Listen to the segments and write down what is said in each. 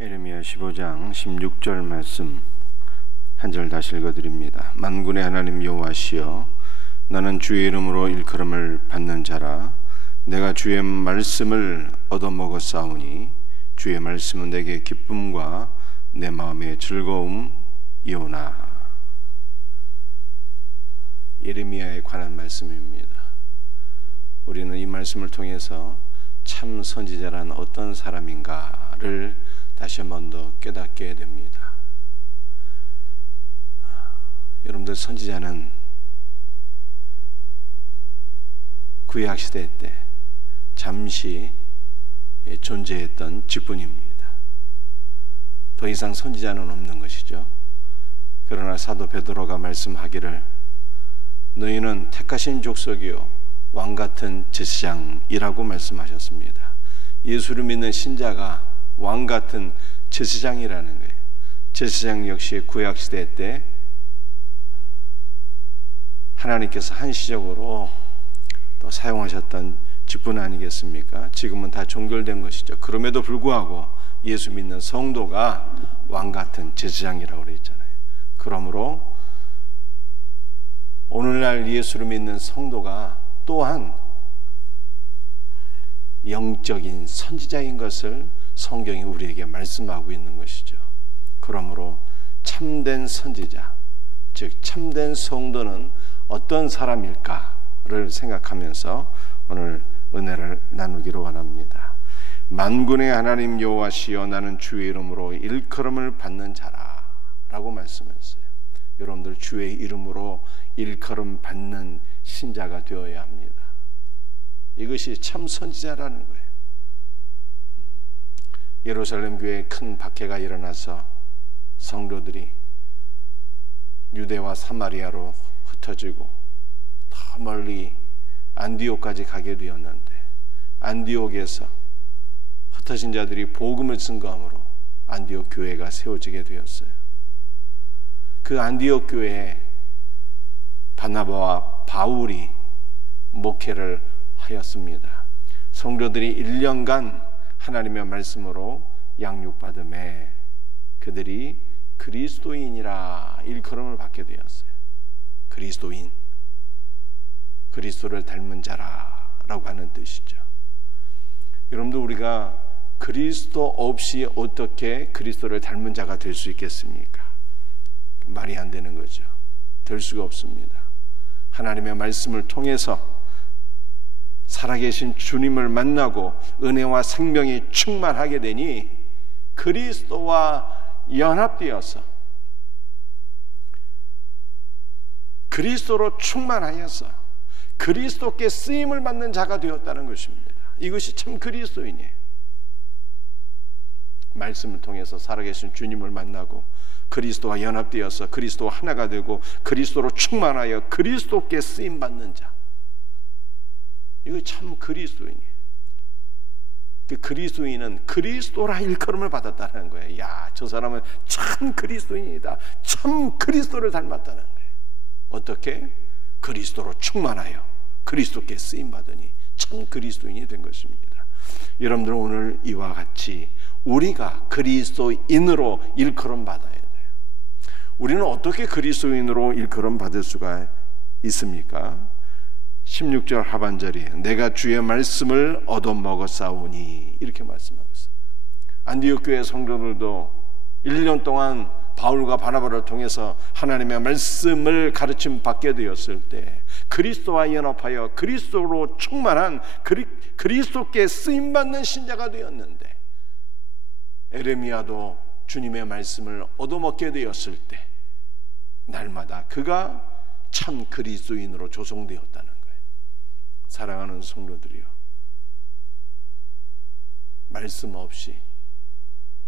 에레미야 15장 16절 말씀 한 절 다시 읽어드립니다. 만군의 하나님 여호와시여, 나는 주의 이름으로 일컬음을 받는 자라. 내가 주의 말씀을 얻어먹었사오니 주의 말씀은 내게 기쁨과 내 마음의 즐거움이오나. 예레미야에 관한 말씀입니다. 우리는 이 말씀을 통해서 참 선지자란 어떤 사람인가를 다시 한 번 더 깨닫게 됩니다. 여러분들, 선지자는 구약시대 때 잠시 존재했던 직분입니다. 더 이상 선지자는 없는 것이죠. 그러나 사도 베드로가 말씀하기를 너희는 택하신 족속이요 왕같은 제사장이라고 말씀하셨습니다. 예수를 믿는 신자가 왕같은 제사장이라는 거예요. 제사장 역시 구약시대 때 하나님께서 한시적으로 또 사용하셨던 직분 아니겠습니까? 지금은 다 종결된 것이죠. 그럼에도 불구하고 예수 믿는 성도가 왕같은 제사장이라고 그랬잖아요. 그러므로 오늘날 예수를 믿는 성도가 또한 영적인 선지자인 것을 성경이 우리에게 말씀하고 있는 것이죠. 그러므로 참된 선지자, 즉 참된 성도는 어떤 사람일까를 생각하면서 오늘 은혜를 나누기로 원합니다. 만군의 하나님 여호와시여, 나는 주의 이름으로 일컬음을 받는 자라 라고 말씀했어요. 여러분들, 주의 이름으로 일컬음 받는 신자가 되어야 합니다. 이것이 참 선지자라는 거예요. 예루살렘 교회에 큰 박해가 일어나서 성도들이 유대와 사마리아로 흩어지고 더 멀리 안디옥까지 가게 되었는데, 안디옥에서 흩어진 자들이 복음을 증거함으로 안디옥 교회가 세워지게 되었어요. 그 안디옥 교회에 바나바와 바울이 목회를 하였습니다. 성도들이 1년간 하나님의 말씀으로 양육받음에 그들이 그리스도인이라 일컬음을 받게 되었어요. 그리스도인, 그리스도를 닮은 자라라고 하는 뜻이죠. 여러분들, 우리가 그리스도 없이 어떻게 그리스도를 닮은 자가 될 수 있겠습니까? 말이 안 되는 거죠. 될 수가 없습니다. 하나님의 말씀을 통해서 살아계신 주님을 만나고 은혜와 생명이 충만하게 되니 그리스도와 연합되어서 그리스도로 충만하여서 그리스도께 쓰임을 받는 자가 되었다는 것입니다. 이것이 참 그리스도인이에요. 말씀을 통해서 살아계신 주님을 만나고 그리스도와 연합되어서 그리스도와 하나가 되고 그리스도로 충만하여 그리스도께 쓰임 받는 자, 이거 참 그리스도인이에요. 그 그리스도인은 그리스도라 일컬음을 받았다는 거예요. 야, 저 사람은 참 그리스도인이다, 참 그리스도를 닮았다는 거예요. 어떻게? 그리스도로 충만하여 그리스도께 쓰임 받으니 참 그리스도인이 된 것입니다. 여러분들은 오늘 이와 같이 우리가 그리스도인으로 일컬음 받아야 돼요. 우리는 어떻게 그리스도인으로 일컬음 받을 수가 있습니까? 16절 하반절이에요. 내가 주의 말씀을 얻어먹었사오니, 이렇게 말씀하고 있어요. 안디옥 교회 성도들도 1년 동안 바울과 바나바를 통해서 하나님의 말씀을 가르침 받게 되었을 때 그리스도와 연합하여 그리스도로 충만한 그리스도께 쓰임받는 신자가 되었는데, 에레미야도 주님의 말씀을 얻어먹게 되었을 때 날마다 그가 참 그리스도인으로 조성되었다는 거예요. 사랑하는 성도들이요, 말씀 없이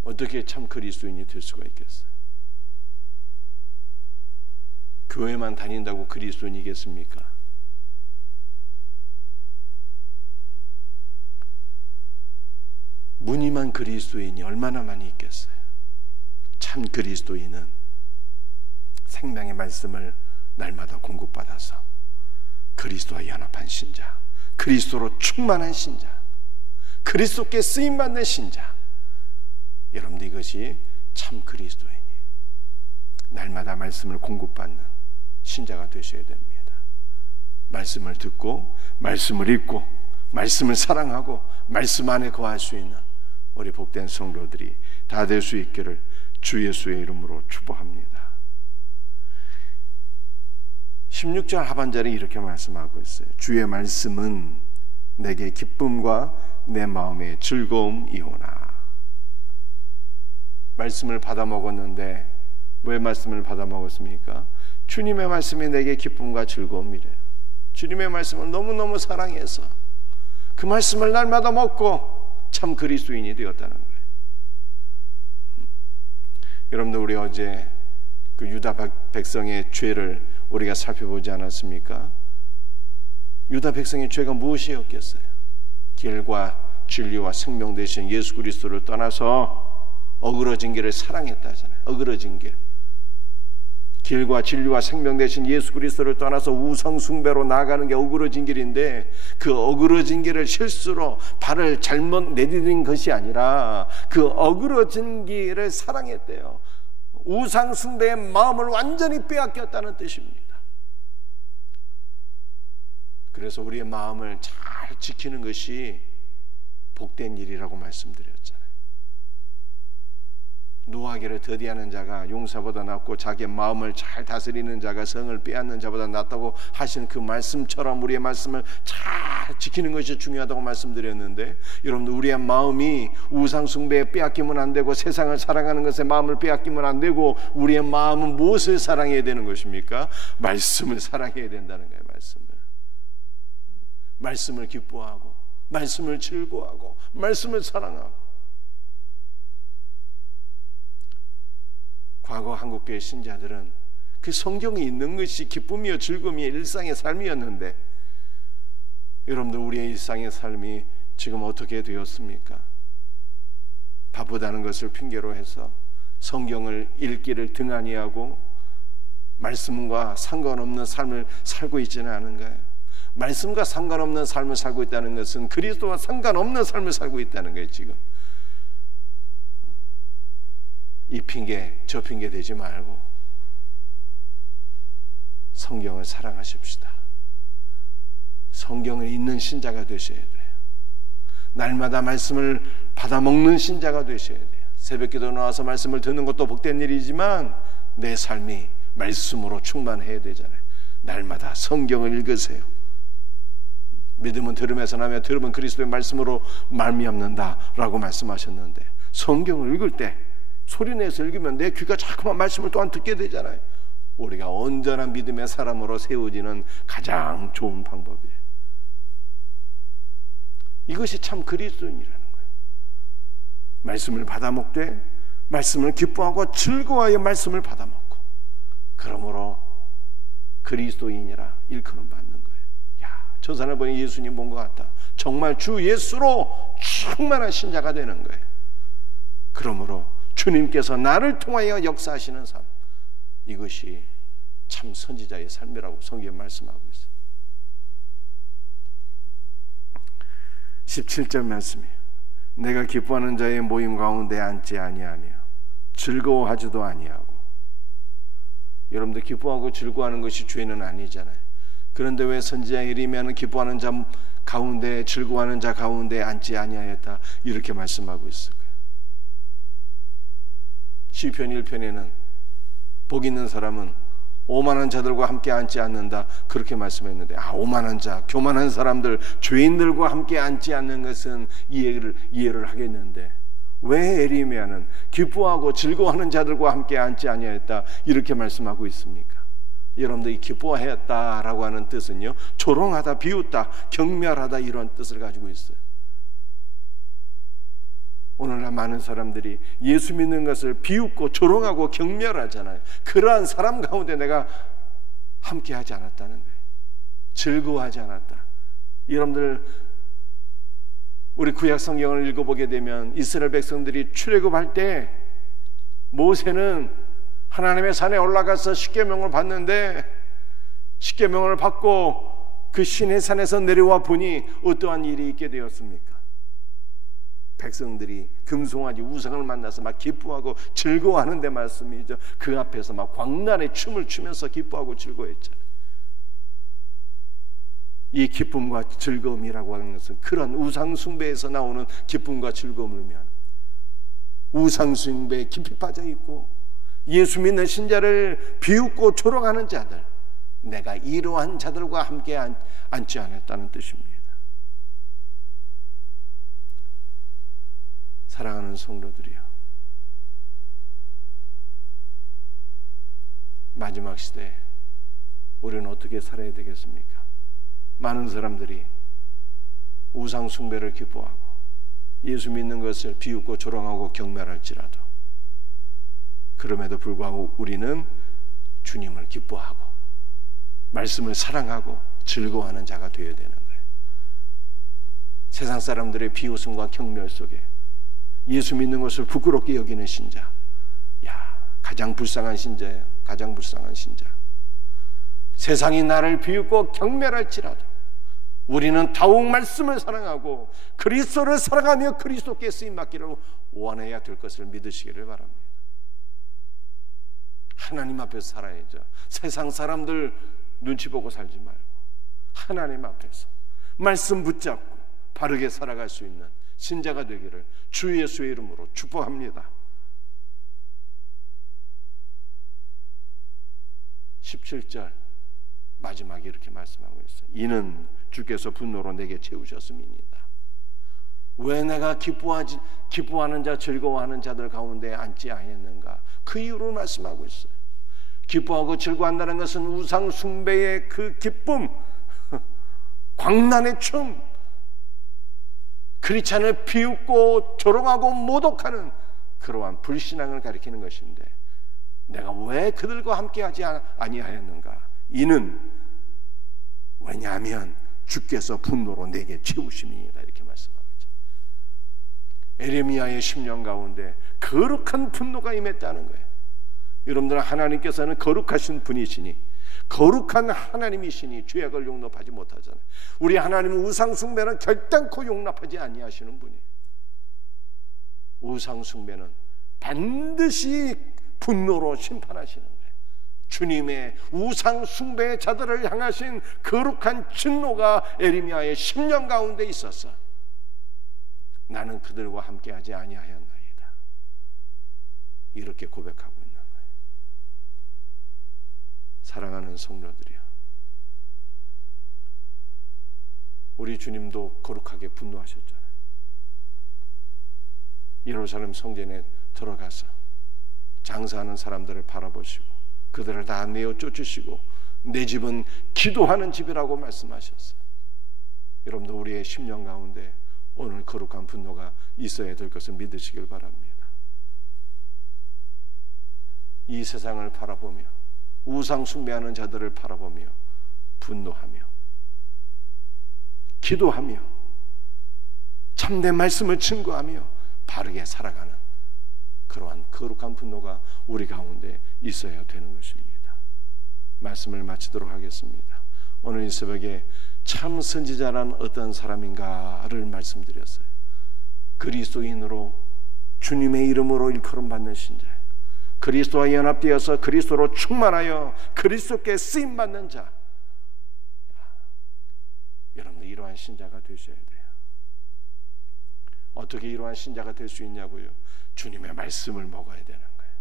어떻게 참 그리스도인이 될 수가 있겠어요? 교회만 다닌다고 그리스도인이겠습니까? 무늬만 그리스도인이 얼마나 많이 있겠어요? 참 그리스도인은 생명의 말씀을 날마다 공급받아서 그리스도와 연합한 신자, 그리스도로 충만한 신자, 그리스도께 쓰임받는 신자, 여러분들 이것이 참 그리스도인이에요. 날마다 말씀을 공급받는 신자가 되셔야 됩니다. 말씀을 듣고 말씀을 읽고 말씀을 사랑하고 말씀 안에 거할 수 있는 우리 복된 성도들이 다 될 수 있기를 주 예수의 이름으로 축복합니다. 16절 하반절에 이렇게 말씀하고 있어요. 주의 말씀은 내게 기쁨과 내 마음의 즐거움이오나. 말씀을 받아 먹었는데 왜 말씀을 받아 먹었습니까? 주님의 말씀이 내게 기쁨과 즐거움이래요. 주님의 말씀을 너무너무 사랑해서 그 말씀을 날마다 먹고 참 그리스도인이 되었다는 거예요. 여러분들, 우리 어제 그 유다 백성의 죄를 우리가 살펴보지 않았습니까? 유다 백성의 죄가 무엇이었겠어요? 길과 진리와 생명 되신 예수 그리스도를 떠나서 어그러진 길을 사랑했다잖아요. 어그러진 길. 길과 진리와 생명 되신 예수 그리스도를 떠나서 우상 숭배로 나아가는 게 어그러진 길인데, 그 어그러진 길을 실수로 발을 잘못 내디딘 것이 아니라 그 어그러진 길을 사랑했대요. 우상 숭배의 마음을 완전히 빼앗겼다는 뜻입니다. 그래서 우리의 마음을 잘 지키는 것이 복된 일이라고 말씀드렸잖아요. 노하기를 더디하는 자가 용사보다 낫고 자기의 마음을 잘 다스리는 자가 성을 빼앗는 자보다 낫다고 하신 그 말씀처럼 우리의 말씀을 잘 지키는 것이 중요하다고 말씀드렸는데, 여러분들, 우리의 마음이 우상 숭배에 빼앗기면 안 되고 세상을 사랑하는 것에 마음을 빼앗기면 안 되고, 우리의 마음은 무엇을 사랑해야 되는 것입니까? 말씀을 사랑해야 된다는 거예요. 말씀을 기뻐하고 말씀을 즐거워하고 말씀을 사랑하고. 과거 한국교회 신자들은 그 성경에 있는 것이 기쁨이요 즐거움이 일상의 삶이었는데, 여러분들, 우리의 일상의 삶이 지금 어떻게 되었습니까? 바쁘다는 것을 핑계로 해서 성경을 읽기를 등한히 하고 말씀과 상관없는 삶을 살고 있지는 않은가요? 말씀과 상관없는 삶을 살고 있다는 것은 그리스도와 상관없는 삶을 살고 있다는 거예요. 지금 이 핑계 저 핑계 대지 말고 성경을 사랑하십시다. 성경을 읽는 신자가 되셔야 돼요. 날마다 말씀을 받아 먹는 신자가 되셔야 돼요. 새벽기도 나와서 말씀을 듣는 것도 복된 일이지만 내 삶이 말씀으로 충만해야 되잖아요. 날마다 성경을 읽으세요. 믿음은 들음에서 나며 들음은 그리스도의 말씀으로 말미암는다라고 말씀하셨는데, 성경을 읽을 때 소리내서 읽으면 내 귀가 자꾸만 말씀을 또한 듣게 되잖아요. 우리가 온전한 믿음의 사람으로 세워지는 가장 좋은 방법이에요. 이것이 참 그리스도인이라는 거예요. 말씀을 받아먹되 말씀을 기뻐하고 즐거워하여 말씀을 받아먹고, 그러므로 그리스도인이라 일컬음 받는 거예요. 저 사람 보니 예수님 본 것 같다. 정말 주 예수로 충만한 신자가 되는 거예요. 그러므로 주님께서 나를 통하여 역사하시는 삶, 이것이 참 선지자의 삶이라고 성경에 말씀하고 있어요. 17절 말씀이에요. 내가 기뻐하는 자의 모임 가운데 앉지 아니하며 즐거워하지도 아니하고. 여러분들, 기뻐하고 즐거워하는 것이 죄는 아니잖아요. 그런데 왜 선지자 예레미야는 기뻐하는 자 가운데 즐거워하는 자 가운데 앉지 아니하였다 이렇게 말씀하고 있을까요? 시편 1편에는 복 있는 사람은 오만한 자들과 함께 앉지 않는다 그렇게 말씀했는데, 오만한 자, 교만한 사람들, 죄인들과 함께 앉지 않는 것은 이해를 하겠는데, 왜 예레미야는 기뻐하고 즐거워하는 자들과 함께 앉지 아니하였다 이렇게 말씀하고 있습니까? 여러분들이 기뻐했다라고 하는 뜻은요, 조롱하다, 비웃다, 경멸하다 이런 뜻을 가지고 있어요. 오늘날 많은 사람들이 예수 믿는 것을 비웃고 조롱하고 경멸하잖아요. 그러한 사람 가운데 내가 함께하지 않았다는 거예요. 즐거워하지 않았다. 여러분들, 우리 구약 성경을 읽어보게 되면 이스라엘 백성들이 출애굽할 때 모세는 하나님의 산에 올라가서 십계명을 받는데, 십계명을 받고 그 시내산에서 내려와 보니 어떠한 일이 있게 되었습니까? 백성들이 금송아지 우상을 만나서 막 기뻐하고 즐거워하는데 말씀이죠. 그 앞에서 막 광란의 춤을 추면서 기뻐하고 즐거워했죠. 이 기쁨과 즐거움이라고 하는 것은 그런 우상 숭배에서 나오는 기쁨과 즐거움을 의미하는, 우상 숭배에 깊이 빠져 있고 예수 믿는 신자를 비웃고 조롱하는 자들, 내가 이러한 자들과 함께 앉지 않았다는 뜻입니다. 사랑하는 성도들이여, 마지막 시대에 우리는 어떻게 살아야 되겠습니까? 많은 사람들이 우상 숭배를 기뻐하고 예수 믿는 것을 비웃고 조롱하고 경멸할지라도, 그럼에도 불구하고 우리는 주님을 기뻐하고 말씀을 사랑하고 즐거워하는 자가 되어야 되는 거예요. 세상 사람들의 비웃음과 경멸 속에 예수 믿는 것을 부끄럽게 여기는 신자, 가장 불쌍한 신자예요. 가장 불쌍한 신자. 세상이 나를 비웃고 경멸할지라도 우리는 더욱 말씀을 사랑하고 그리스도를 사랑하며 그리스도께 쓰임받기를 원해야 될 것을 믿으시기를 바랍니다. 하나님 앞에서 살아야죠. 세상 사람들 눈치 보고 살지 말고 하나님 앞에서 말씀 붙잡고 바르게 살아갈 수 있는 신자가 되기를 주 예수의 이름으로 축복합니다. 17절 마지막에 이렇게 말씀하고 있어요. 이는 주께서 분노로 내게 채우셨음이니이다. 왜 내가 기뻐하는 자, 즐거워하는 자들 가운데 앉지 아니했는가? 그 이유로 말씀하고 있어요. 기뻐하고 즐거워한다는 것은 우상 숭배의 그 기쁨, 광란의 춤, 크리스찬을 비웃고 조롱하고 모독하는 그러한 불신앙을 가리키는 것인데, 내가 왜 그들과 함께하지 아니하였는가? 이는 왜냐하면 주께서 분노로 내게 채우심이니이다. 이렇게 말씀하고 있죠. 에레미야의 10년 가운데 거룩한 분노가 임했다는 거예요. 여러분들은 하나님께서는 거룩하신 분이시니, 거룩한 하나님이시니 죄악을 용납하지 못하잖아요. 우리 하나님은 우상 숭배는 결단코 용납하지 아니하시는 분이에요. 우상 숭배는 반드시 분노로 심판하시는 거예요. 주님의 우상 숭배의 자들을 향하신 거룩한 진노가 에레미야의 10년 가운데 있었어. 나는 그들과 함께하지 아니하였나이다. 이렇게 고백하고 있는 거예요. 사랑하는 성도들이여, 우리 주님도 거룩하게 분노하셨잖아요. 예루살렘 성전에 들어가서 장사하는 사람들을 바라보시고 그들을 다 내어 쫓으시고 내 집은 기도하는 집이라고 말씀하셨어요. 여러분도 우리의 10년 가운데 오늘 거룩한 분노가 있어야 될 것을 믿으시길 바랍니다. 이 세상을 바라보며 우상 숭배하는 자들을 바라보며 분노하며 기도하며 참된 말씀을 증거하며 바르게 살아가는 그러한 거룩한 분노가 우리 가운데 있어야 되는 것입니다. 말씀을 마치도록 하겠습니다. 오늘 이 새벽에 참 선지자란 어떤 사람인가를 말씀드렸어요. 그리스도인으로 주님의 이름으로 일컬음 받는 신자예요. 그리스도와 연합되어서 그리스도로 충만하여 그리스도께 쓰임받는 자. 여러분들 이러한 신자가 되셔야 돼요. 어떻게 이러한 신자가 될 수 있냐고요? 주님의 말씀을 먹어야 되는 거예요.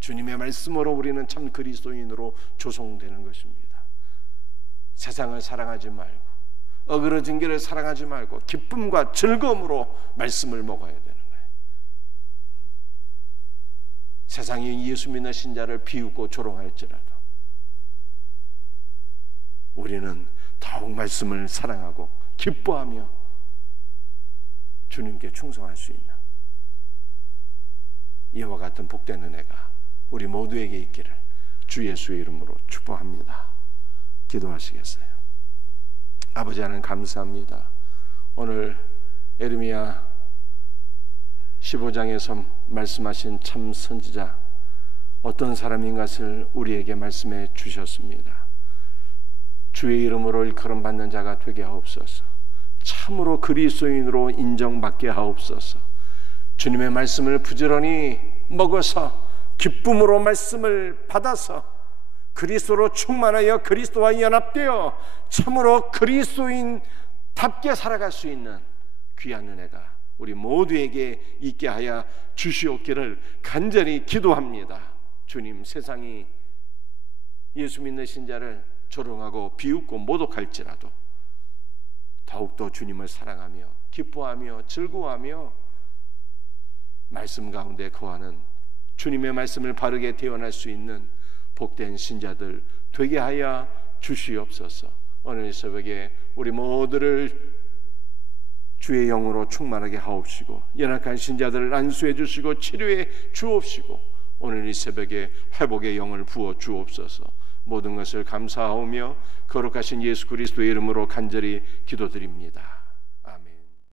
주님의 말씀으로 우리는 참 그리스도인으로 조성되는 것입니다. 세상을 사랑하지 말고 어그러진 길을 사랑하지 말고 기쁨과 즐거움으로 말씀을 먹어야 되는 거예요. 세상이 예수 믿는 신자를 비웃고 조롱할지라도 우리는 더욱 말씀을 사랑하고 기뻐하며 주님께 충성할 수 있는 이와 같은 복된 은혜가 우리 모두에게 있기를 주 예수의 이름으로 축복합니다. 기도하시겠어요? 아버지 하나님 감사합니다. 오늘 에레미야 15장에서 말씀하신 참 선지자 어떤 사람인 것을 우리에게 말씀해 주셨습니다. 주의 이름으로 일컬음 받는 자가 되게 하옵소서. 참으로 그리스도인으로 인정받게 하옵소서. 주님의 말씀을 부지런히 먹어서 기쁨으로 말씀을 받아서 그리스도로 충만하여 그리스도와 연합되어 참으로 그리스도인답게 살아갈 수 있는 귀한 은혜가 우리 모두에게 있게 하여 주시옵기를 간절히 기도합니다. 주님, 세상이 예수 믿는 신자를 조롱하고 비웃고 모독할지라도 더욱더 주님을 사랑하며 기뻐하며 즐거워하며 말씀 가운데 거하는 주님의 말씀을 바르게 대언할 수 있는 복된 신자들 되게 하여 주시옵소서. 오늘 새벽에 우리 모두를 주의 영으로 충만하게 하옵시고 연약한 신자들을 안수해 주시고 치료해 주옵시고 오늘 이 새벽에 회복의 영을 부어 주옵소서. 모든 것을 감사하오며 거룩하신 예수 그리스도의 이름으로 간절히 기도드립니다.